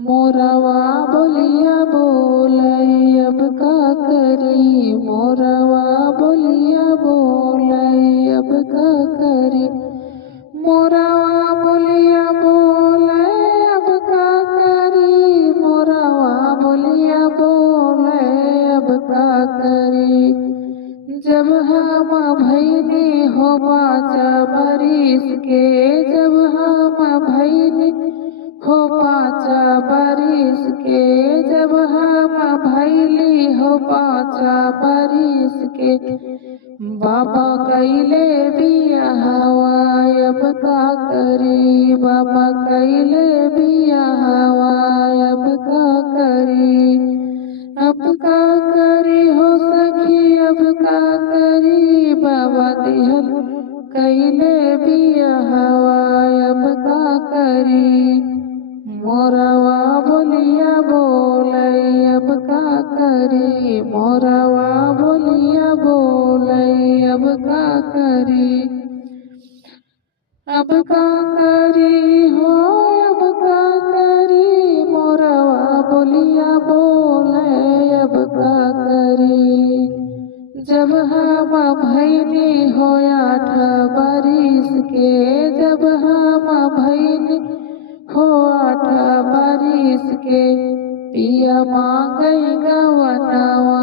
मोरवा बोलिया बोलई अब का करी। मोरवा बोलिया बोलई अब का करी। मोरवा बोलिया बोलई अब का करी। मोरवा बोलिया बोलई अब का करी। जब हम भैनी हो 5 बरिस के, जब हम भैनी हो 5 बरिस के, जब हम भैली हो 5 बरिस के। बाबा कैले बियाहवा अब का करी। बाबा कैले बियाहवा अब का करी। अब का करी हो सखी अब का करी। बाबा दिहल कैले बियाहवा अब का करी। मोरवा बोलिया बोलई अब का करी। मोरवा बोलिया बोलई अब का करी। अब का करी हो अब का करी। मोरवा बोलिया बोलई अब का करी। जब हम भैनी हो 8 बरिस के, जब हम भैनी हो 8 बरिस के। पिया मांगई गवनवा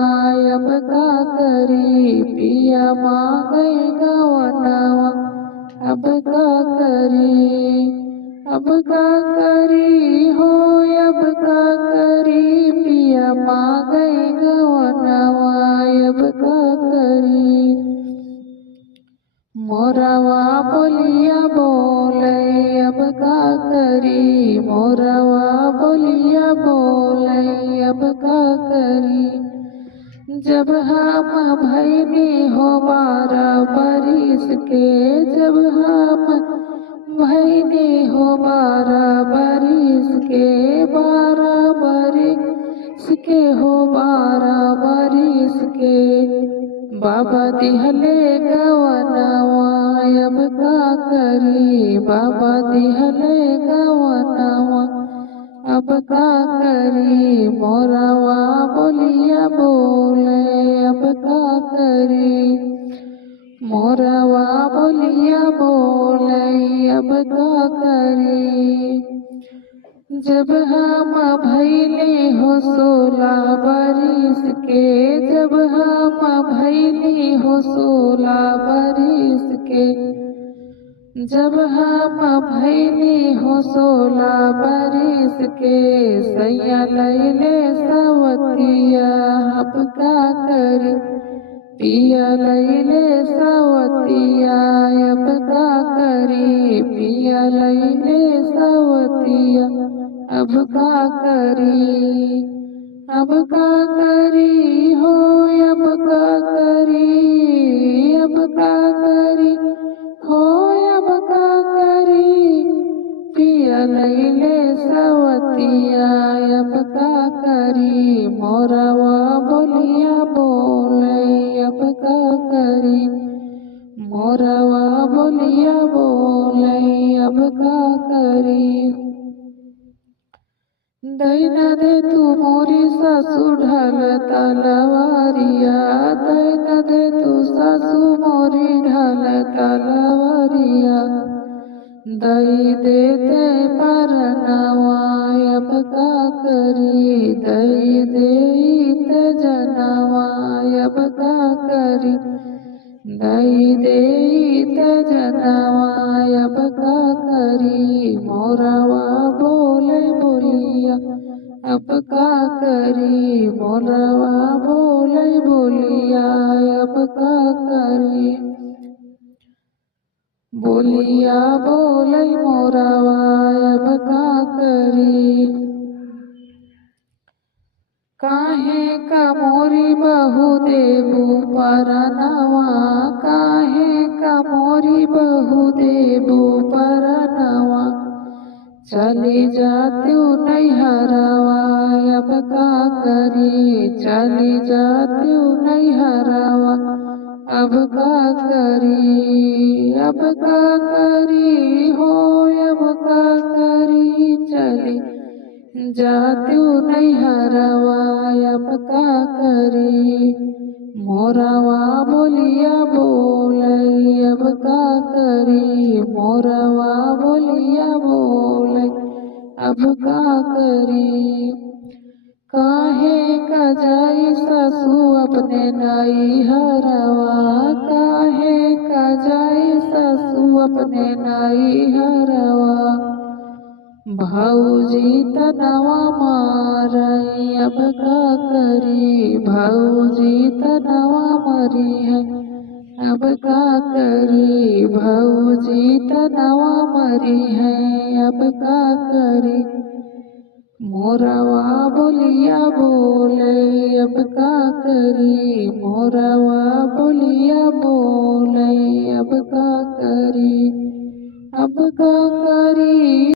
अब का करी। पिया मांगई गवनवा अब का करी। अब का करी हो अब का करी। पिया मांगई गवनवा अब का करी। मोरवा बोलिया बोलई अब का करी। मोरवा बोलिया बोलई अब का करी। जब हम भैनी हो 12 बरिस के, जब हम भैनी हो 12 बरिस के। 12 बरिस के हो 12 बरिस के। बाबा दिहले गवनवा अब का करी। बाबा दिहले गवनवा अब का करी। मोरवा बोलिया बोले अब का करी। मोरवा बोलिया बोले अब का करी। जब हम भैली हो 16 बरिस के, जब हम भैली हो 16 बरिस के। जब हम भैली हो 16 बरिस के। सैया लैले सवतिया अब का करी। पिया लैले सवतिया अब का करी। पिया लैले सवतिया अब का करी। अब का करी हो अब का करी। अब का करी हो अब का करी। पिया लैले सवतिया अब का करी। मोरवा बोलिया बोलई अब का करी। मोरवा बोलिया बोलई अब का करी। दैन दे तू मोरी सासू ढाल तलवारिया। दैन दे तू सासू मोरी ढाल तलवारिया। दई देते परनवा अब का करी। दई देते जनवा अब का करी। दई देते जनवा अब का करी। मोरवा बोले बोलिया अब का करी। मोरवा बोले बोलिया अब का करी। बोलिया बोले मोरवा अब का करी। काहे का मोरी बहू देबू परनवा। काहे का मोरी बहू देबू परनवा। चली जात्यू नैहरवा अब का करी। चली जात्यू नैहरवा अब का करी। अब का करी हो अब का करी। चली जात्यू नहीं हरवा अब का करी मोरवा बोलिया बोले अब का करी मोरवा बोलिया बोले अब का करी काहे का जाई ससु अपने नाई हरवा काहे का जाई ससु अपने नाई हरवा भौजी तनवा मारई अब का करी भौजी तनवा मरी है अब का करी भौजी तनवा मरी है अब का करी मोरवा बोलिया बोले अब का करी मोरवा बोलिया बोले अब का करी अब का करी।